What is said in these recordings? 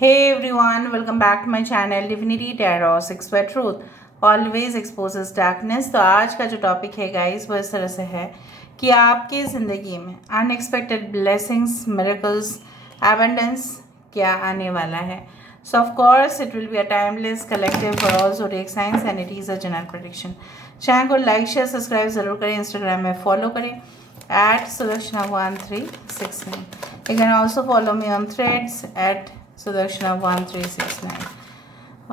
Hey everyone, welcome back to my channel Divinity Tarot 6 by Truth always exposes darkness। तो आज का जो topic है गाइस वो इस तरह से है कि आपकी ज़िंदगी में अनएक्सपेक्टेड ब्लेसिंग्स, मिरेकल्स, एबंडेंस क्या आने वाला है। सो of course it will be a timeless collective for all zodiac science and it is a general prediction. Channel को लाइक शेयर सब्सक्राइब ज़रूर करें, इंस्टाग्राम में फॉलो करें @Sudakshana1369। You can also follow me on threads @Sudakshana1369।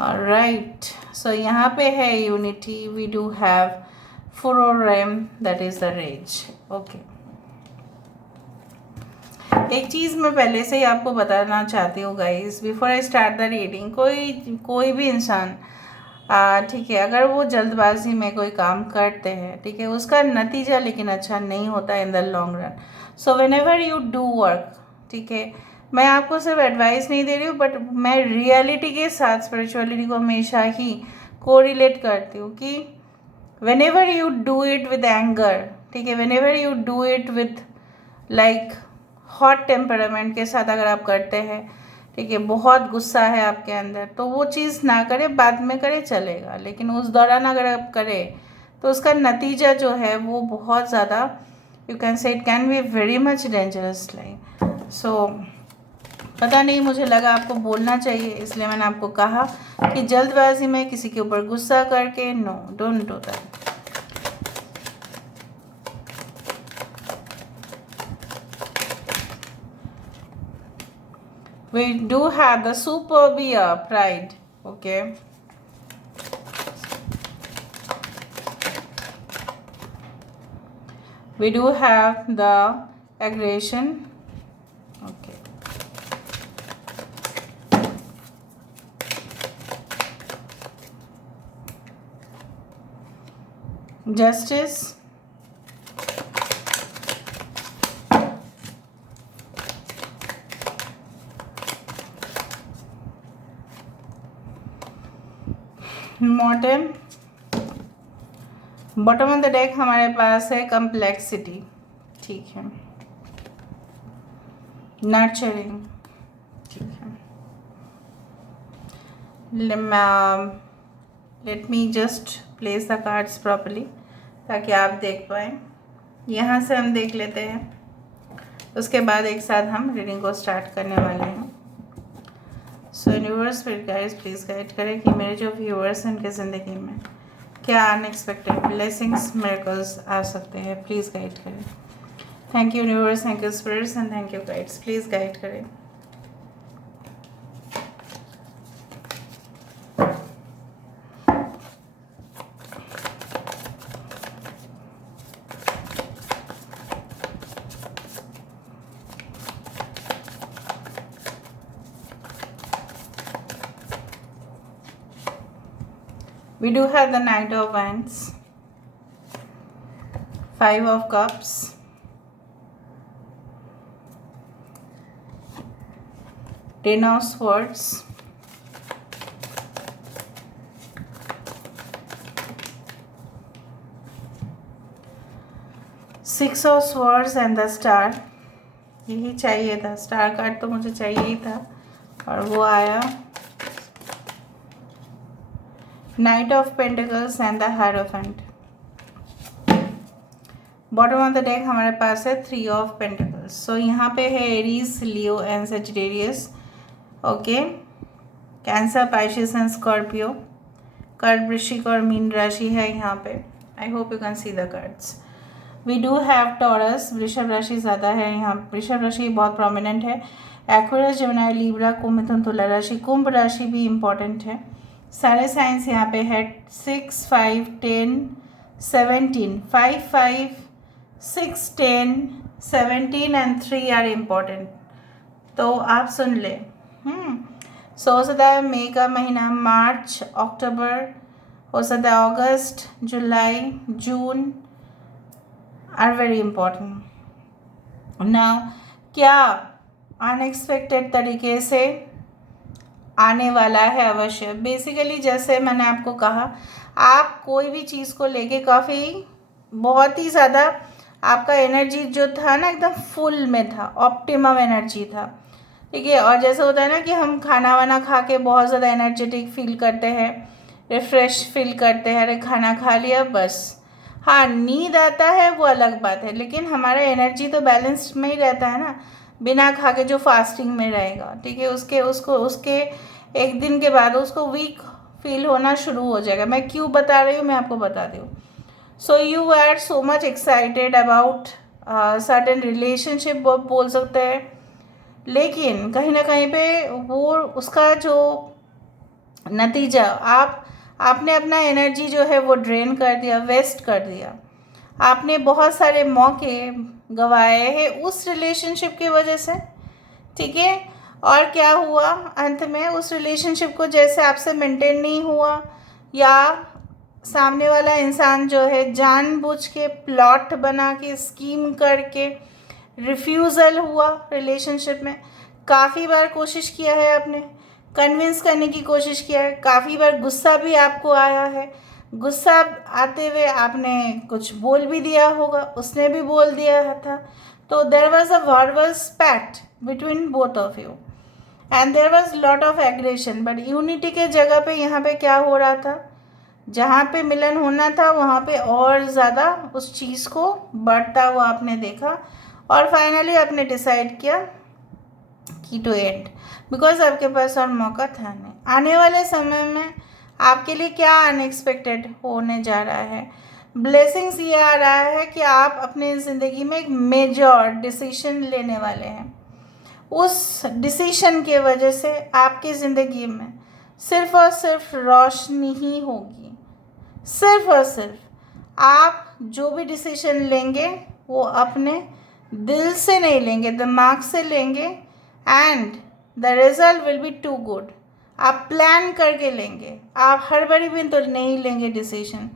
Alright, so यहाँ पे है unity, we do have furore that is the rage. Okay, एक चीज़ मैं पहले से ही आपको बताना चाहती हूँ guys, before I start the reading. कोई भी इंसान ठीक है, अगर वो जल्दबाजी में कोई काम करते हैं, ठीक है, उसका नतीजा लेकिन अच्छा नहीं होता in the long run. So when ever you do work, ठीक है, मैं आपको सिर्फ एडवाइस नहीं दे रही हूँ, बट मैं रियलिटी के साथ स्पिरिचुअलिटी को हमेशा ही कोरिलेट करती हूँ कि when ever you do it with anger, ठीक है, when ever you do it with like hot temperament के साथ अगर आप करते हैं, ठीक है, बहुत गुस्सा है आपके अंदर, तो वो चीज़ ना करें, बाद में करें चलेगा, लेकिन उस दौरान अगर आप करें तो उसका नतीजा जो है वो बहुत ज़्यादा, you can say it can be very much dangerous like. So पता नहीं, मुझे लगा आपको बोलना चाहिए, इसलिए मैंने आपको कहा कि जल्दबाजी में किसी के ऊपर गुस्सा करके no, don't do that. We do have the superbia pride, okay. We do have the aggression, okay. Justice, modern, bottom of the deck हमारे पास है कम्प्लेक्सिटी, ठीक है, नर्चरिंग, ठीक है। Let me just place the cards properly ताकि आप देख पाएँ। यहाँ से हम देख लेते हैं, उसके बाद एक साथ हम रीडिंग को स्टार्ट करने वाले हैं। सो universe spirit guides please guide करें कि मेरे जो व्यूअर्स हैं उनके ज़िंदगी में क्या अनएक्सपेक्टेड ब्लेसिंग्स, मिरेकल्स आ सकते हैं। प्लीज़ गाइड करें। Thank you universe, thank you spirits and thank you guides, please guide करें। We do have the Knight of Wands, 5 of Cups, Ten of Swords, Six of Swords and the Star। यही चाहिए था, star card तो मुझे चाहिए ही था और वो आया। Knight of Pentacles and the Hierophant। Bottom of the deck हमारे पास है 3 ऑफ पेंटिकल्स। सो यहाँ पे है Aries, Leo and Sagittarius, okay, Cancer, Pisces and Scorpio. कर्क, वृश्चिक और मीन राशि है यहाँ पे। I hope you can see the cards. We do have Taurus, वृषभ राशि ज़्यादा है यहाँ, वृषभ राशि बहुत प्रोमिनेंट है। एक्वेरियस, जेमिनी, लिब्रा, कुंभ, मिथुन, तुला राशि, कुंभ राशि भी इम्पॉर्टेंट है। सारे साइंस यहाँ पे है 6, 5, 10, 17, 5, 5, 6, 10, 17 एंड 3 आर इम्पॉर्टेंट, तो आप सुन ले। सो हो सकता है मई का महीना, मार्च, अक्टूबर, हो सकता है अगस्त, जुलाई, जून आर वेरी इम्पॉर्टेंट। नाउ क्या अनएक्सपेक्टेड तरीके से आने वाला है अवश्य। बेसिकली जैसे मैंने आपको कहा, आप कोई भी चीज़ को लेके काफ़ी बहुत ही ज़्यादा आपका एनर्जी जो था ना एकदम फुल में था, ऑप्टिमम एनर्जी था। ठीक है। और जैसे होता है ना कि हम खाना वाना खा के बहुत ज़्यादा एनर्जेटिक फील करते हैं, रिफ़्रेश फील करते हैं, अरे खाना खा लिया बस। हाँ, नींद आता है वो अलग बात है, लेकिन हमारा एनर्जी तो बैलेंस्ड में ही रहता है ना। बिना खा के जो फास्टिंग में रहेगा, ठीक है, उसके एक दिन के बाद उसको वीक फील होना शुरू हो जाएगा। मैं क्यों बता रही हूँ, मैं आपको बताती हूँ। So you are so much excited about certain relationship, वो बोल सकते हैं, लेकिन कहीं ना कहीं पे वो उसका जो नतीजा, आपने अपना एनर्जी जो है वो ड्रेन कर दिया, वेस्ट कर दिया। आपने बहुत सारे मौके गंवाए हैं उस रिलेशनशिप की वजह से, ठीक है। और क्या हुआ अंत में, उस रिलेशनशिप को जैसे आपसे मेंटेन नहीं हुआ, या सामने वाला इंसान जो है जानबूझ के प्लॉट बना के स्कीम करके रिफ्यूज़ल हुआ रिलेशनशिप में। काफ़ी बार कोशिश किया है आपने, कन्विंस करने की कोशिश किया है, काफ़ी बार गुस्सा भी आपको आया है। गुस्सा आते हुए आपने कुछ बोल भी दिया होगा, उसने भी बोल दिया था, तो there was a verbal spat between both of you and there was lot of aggression. But unity के जगह पे यहाँ पे क्या हो रहा था, जहाँ पे मिलन होना था वहाँ पे और ज़्यादा उस चीज़ को बढ़ता हुआ आपने देखा, और फाइनली आपने डिसाइड किया की टू एंड, बिकॉज आपके पास और मौका था नहीं। आने वाले समय में आपके लिए क्या अनएक्सपेक्टेड होने जा रहा है, ब्लेसिंग्स ये आ रहा है कि आप अपने ज़िंदगी में एक मेजर डिसीजन लेने वाले हैं। उस डिसीजन के वजह से आपकी ज़िंदगी में सिर्फ और सिर्फ रोशनी ही होगी। सिर्फ और सिर्फ आप जो भी डिसीजन लेंगे वो अपने दिल से नहीं लेंगे, दिमाग से लेंगे, and the result will be too good. आप प्लान करके लेंगे, आप हड़बड़ी में तो नहीं लेंगे decision,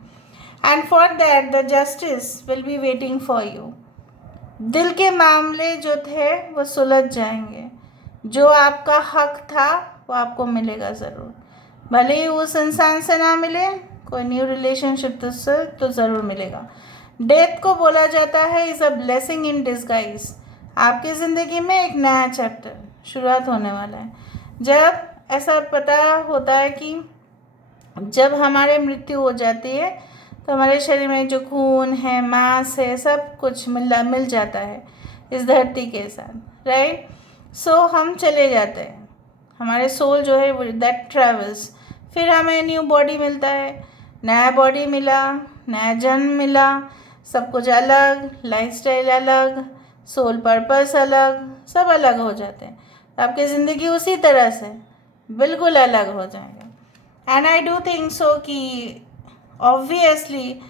and for that the justice will be waiting for you. दिल के मामले जो थे वो सुलझ जाएंगे, जो आपका हक था वो आपको मिलेगा ज़रूर, भले ही उस इंसान से ना मिले, कोई न्यू रिलेशनशिप तो ज़रूर मिलेगा। डेथ को बोला जाता है is a blessing in disguise. आपकी ज़िंदगी में एक नया चैप्टर शुरुआत होने वाला है। जब ऐसा पता होता है कि जब हमारे मृत्यु हो जाती है तो हमारे शरीर में जो खून है, मांस है, सब कुछ मिल जाता है इस धरती के साथ, राइट। सो हम चले जाते हैं, हमारे सोल जो है दैट ट्रेवल्स, फिर हमें न्यू बॉडी मिलता है, नया बॉडी मिला, नया जन्म मिला, सब कुछ अलग, लाइफस्टाइल अलग, सोल पर्पस अलग, सब अलग हो जाते हैं। तो आपकी ज़िंदगी उसी तरह से बिल्कुल अलग हो जाएगा। And I do think so कि ऑब्वियसली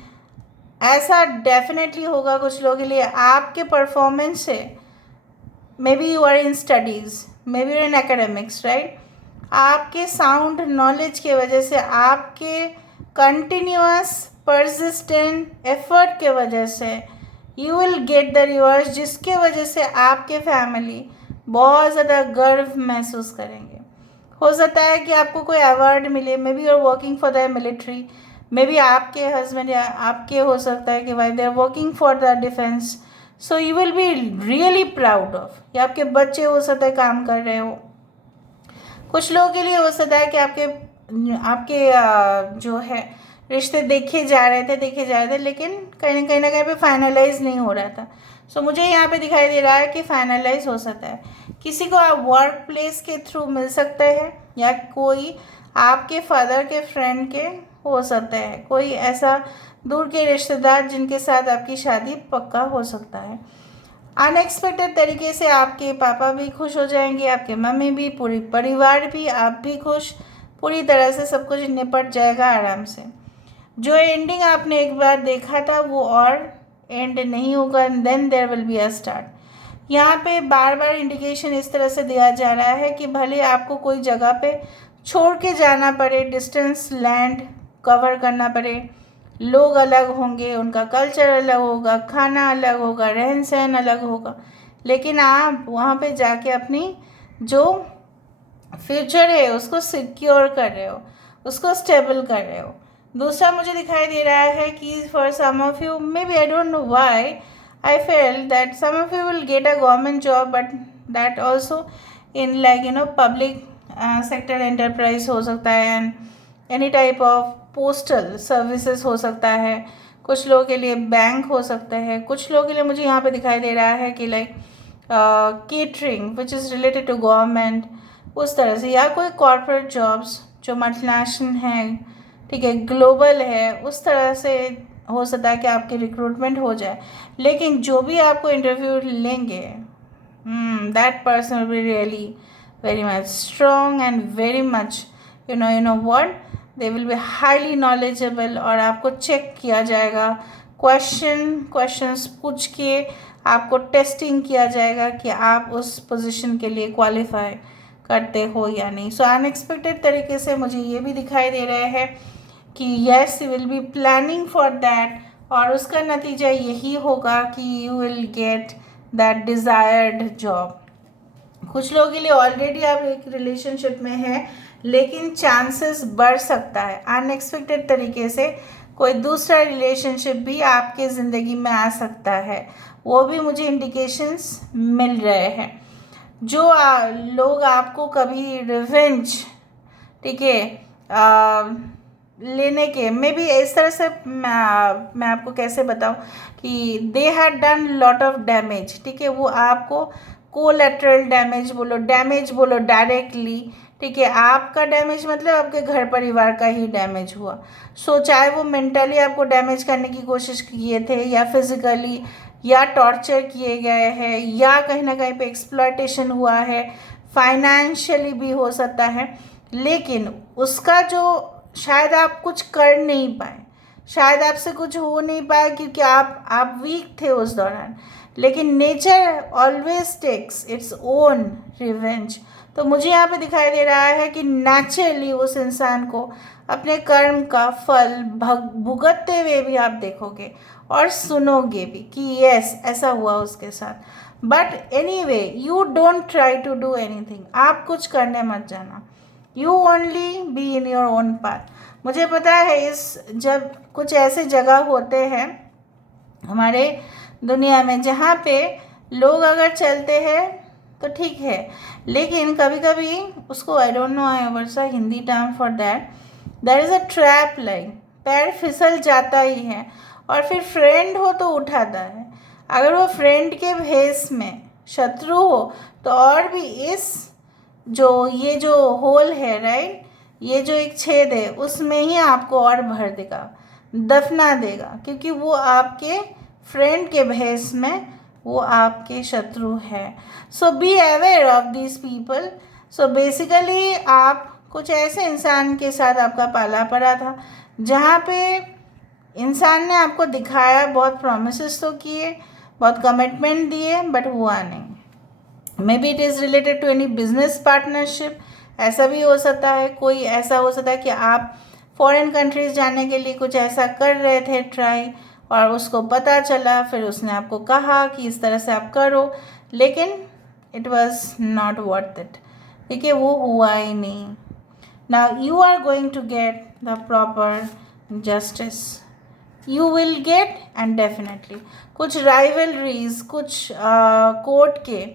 ऐसा डेफिनेटली होगा कुछ लोगों के लिए। आपके परफॉर्मेंस से, maybe you are in studies, maybe you are in academics, right, आपके साउंड नॉलेज की वजह से, आपके कंटिन्यूअस परसिस्टेंट एफर्ट के वजह से you will get the reward, जिसके वजह से आपके फैमिली बहुत ज़्यादा गर्व महसूस करेंगे। हो सकता है कि आपको कोई अवार्ड मिले, maybe you are working for the military, maybe आपके हस्बैंड या आपके हो सकता है कि भाई they are working for the defence, so you will be really proud of. या आपके बच्चे हो सकता है काम कर रहे हो, कुछ लोगों के लिए हो सकता है कि आपके जो है रिश्ते देखे जा रहे थे, लेकिन कहीं ना कहीं पे फाइनलाइज नहीं हो रहा था। सो मुझे यहाँ पे दिखाई दे रहा है कि फाइनलाइज हो सकता है। किसी को आप वर्क प्लेस के थ्रू मिल सकते हैं, या कोई आपके फादर के फ्रेंड के हो सकते हैं, कोई ऐसा दूर के रिश्तेदार जिनके साथ आपकी शादी पक्का हो सकता है। अनएक्सपेक्टेड तरीके से आपके पापा भी खुश हो जाएंगे, आपके मम्मी भी, पूरी परिवार भी, आप भी खुश, पूरी तरह से सब कुछ निपट जाएगा आराम से। जो एंडिंग आपने एक बार देखा था वो और एंड नहीं होगा, then there will be a start. यहाँ पे बार बार इंडिकेशन इस तरह से दिया जा रहा है कि भले आपको कोई जगह पे छोड़ के जाना पड़े, डिस्टेंस लैंड कवर करना पड़े, लोग अलग होंगे, उनका कल्चर अलग होगा, खाना अलग होगा, रहन सहन अलग होगा, लेकिन आप वहाँ पे जाके अपनी जो फ्यूचर है उसको सिक्योर कर रहे हो, उसको स्टेबल कर रहे हो। दूसरा मुझे दिखाई दे रहा है कि for some of you, maybe I don't know why, I felt that some of you will get a government job, but that also in like public sector enterprise हो सकता है, and any type of postal services हो सकता है, कुछ लोगों के लिए बैंक हो सकता है, कुछ लोगों के लिए मुझे यहाँ पे दिखाई दे रहा है कि like catering which is related to government, उस तरह से, या कोई कॉर्पोरेट जॉब्स जो मल्टीनेशनल हैं, ठीक है, ग्लोबल है, उस तरह से हो सकता है कि आपकी रिक्रूटमेंट हो जाए। लेकिन जो भी आपको इंटरव्यू लेंगे, that person will be really very much strong and very much you know what, they will be highly knowledgeable, और आपको चेक किया जाएगा, क्वेश्चंस पूछ के आपको टेस्टिंग किया जाएगा कि आप उस पोजीशन के लिए क्वालिफाई करते हो या नहीं। सो अनएक्सपेक्टेड तरीके से मुझे ये भी दिखाई दे रहा है कि yes, you will B planning for that, और उसका नतीजा यही होगा कि you will get that desired job. कुछ लोगों के लिए ऑलरेडी आप एक रिलेशनशिप में हैं, लेकिन चांसेस बढ़ सकता है अनएक्सपेक्टेड तरीके से कोई दूसरा रिलेशनशिप भी आपके ज़िंदगी में आ सकता है, वो भी मुझे इंडिकेशंस मिल रहे हैं। जो लोग आपको कभी रिवेंज, ठीक है, लेने के मे बी इस तरह से, मैं आपको कैसे बताऊं कि they had done lot of damage, ठीक है, वो आपको कोलैटरल डैमेज बोलो डायरेक्टली, ठीक है, आपका डैमेज मतलब आपके घर परिवार का ही डैमेज हुआ। सो चाहे वो मेंटली आपको डैमेज करने की कोशिश किए थे, या फिजिकली, या टॉर्चर किए गए हैं, या कहीं ना कहीं पे एक्सप्लॉयटेशन हुआ है, फाइनेंशियली भी हो सकता है, लेकिन उसका जो शायद आप कुछ कर नहीं पाए, शायद आपसे कुछ हो नहीं पाया क्योंकि आप वीक थे उस दौरान, लेकिन nature always takes its own revenge. तो मुझे यहाँ पे दिखाई दे रहा है कि नेचुरली उस इंसान को अपने कर्म का फल भुगतते हुए भी आप देखोगे और सुनोगे भी कि यस, ऐसा हुआ उसके साथ। But anyway, you don't try to do anything, आप कुछ करने मत जाना, you only be in your own path. मुझे पता है जब कुछ ऐसे जगह होते हैं हमारे दुनिया में जहाँ पे लोग अगर चलते हैं तो ठीक है, लेकिन कभी कभी उसको, I don't know, I versa Hindi term for that, there is a trap, like पैर फिसल जाता ही है, और फिर फ्रेंड हो तो उठाता है। अगर वो फ्रेंड के भेस में शत्रु हो तो और भी ये जो होल है, राइट, ये जो एक छेद है, उसमें ही आपको और भर देगा, दफना देगा, क्योंकि वो आपके फ्रेंड के भेस में वो आपके शत्रु है। So be aware of this people. So basically आप कुछ ऐसे इंसान के साथ आपका पाला पड़ा था जहाँ पे इंसान ने आपको दिखाया, बहुत प्रॉमिसेस तो किए, बहुत कमिटमेंट दिए, बट हुआ नहीं। Maybe it is related to any business partnership, ऐसा भी हो सकता है। कोई ऐसा हो सकता है कि आप फॉरेन कंट्रीज़ जाने के लिए कुछ ऐसा कर रहे थे ट्राई, और उसको पता चला, फिर उसने आपको कहा कि इस तरह से आप करो, लेकिन it was not worth it, ठीक है, वो हुआ ही नहीं। Now you are going to get the proper justice, you will get, and definitely कुछ राइवलरीज, कुछ कोर्ट के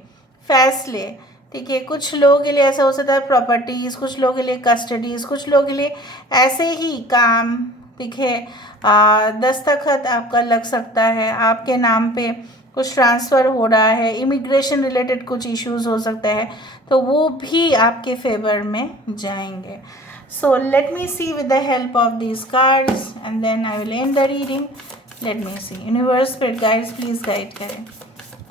फैसले, ठीक है, कुछ लोगों के लिए ऐसा हो सकता है प्रॉपर्टीज़, कुछ लोगों के लिए कस्टडीज़, कुछ लोगों के लिए ऐसे ही काम, ठीक है, दस्तखत आपका लग सकता है, आपके नाम पे कुछ ट्रांसफ़र हो रहा है, इमिग्रेशन रिलेटेड कुछ इश्यूज हो सकता है, तो वो भी आपके फेवर में जाएंगे। So let me see with the help of these cards and then I will end the reading. Let me see, universe spirit guides please guide करें।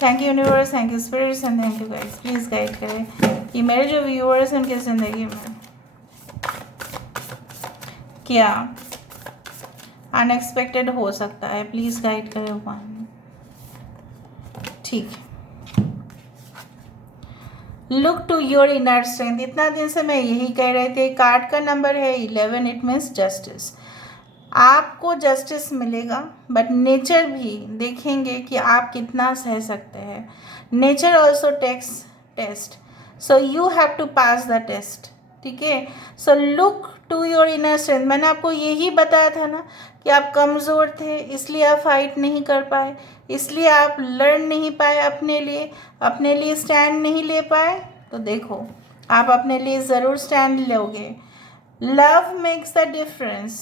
Thank you universe, thank you spirits, and thank you guides, please guide करें कि मेरे जो viewers हैं उनकी ज़िंदगी में क्या अनएक्सपेक्टेड हो सकता है, प्लीज़ गाइड करें वन। ठीक है, look to your inner strength. इतना दिन से मैं यही कह रहे थे, कार्ड का नंबर है 11, इट मीन्स जस्टिस। आपको जस्टिस मिलेगा, बट नेचर भी देखेंगे कि आप कितना सह सकते हैं। Nature also takes test, so you have to pass the test, ठीक है। So look to your inner strength. मैंने आपको यही बताया था ना कि आप कमज़ोर थे, इसलिए आप फाइट नहीं कर पाए, इसलिए आप लड़ नहीं पाए, अपने लिए स्टैंड नहीं ले पाए। तो देखो आप अपने लिए ज़रूर स्टैंड लोगे। Love makes the difference.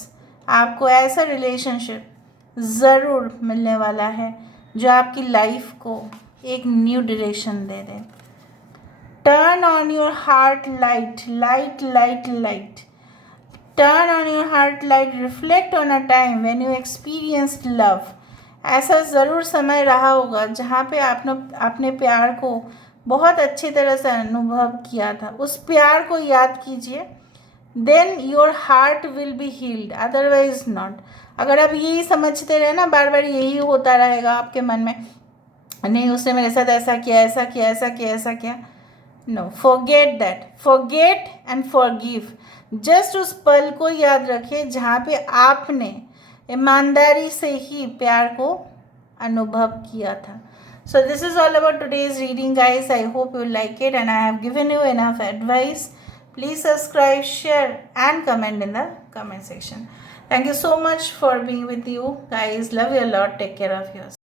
आपको ऐसा रिलेशनशिप ज़रूर मिलने वाला है जो आपकी लाइफ को एक new direction they they. Turn on your heart light, light light light. Turn on your heart light, reflect on a time when you experienced love. ऐसा ज़रूर समय रहा होगा जहाँ पे आपने प्यार को बहुत अच्छी तरह से अनुभव किया था। उस प्यार को याद कीजिए। Then your heart will be healed, otherwise not. अगर आप यही समझते रहे ना, बार बार यही होता रहेगा आपके मन में, नहीं उसने मेरे साथ ऐसा किया, ऐसा किया, ऐसा किया, ऐसा किया, no, forget that, forget and forgive. Just उस पल को याद रखिए जहाँ पे आपने ईमानदारी से ही प्यार को अनुभव किया था। So this is all about today's reading, guys. I hope you like it and I have given you enough advice. Please subscribe, share and comment in the comment section. Thank you so much for being with you, guys. Love you a lot. Take care of yourself.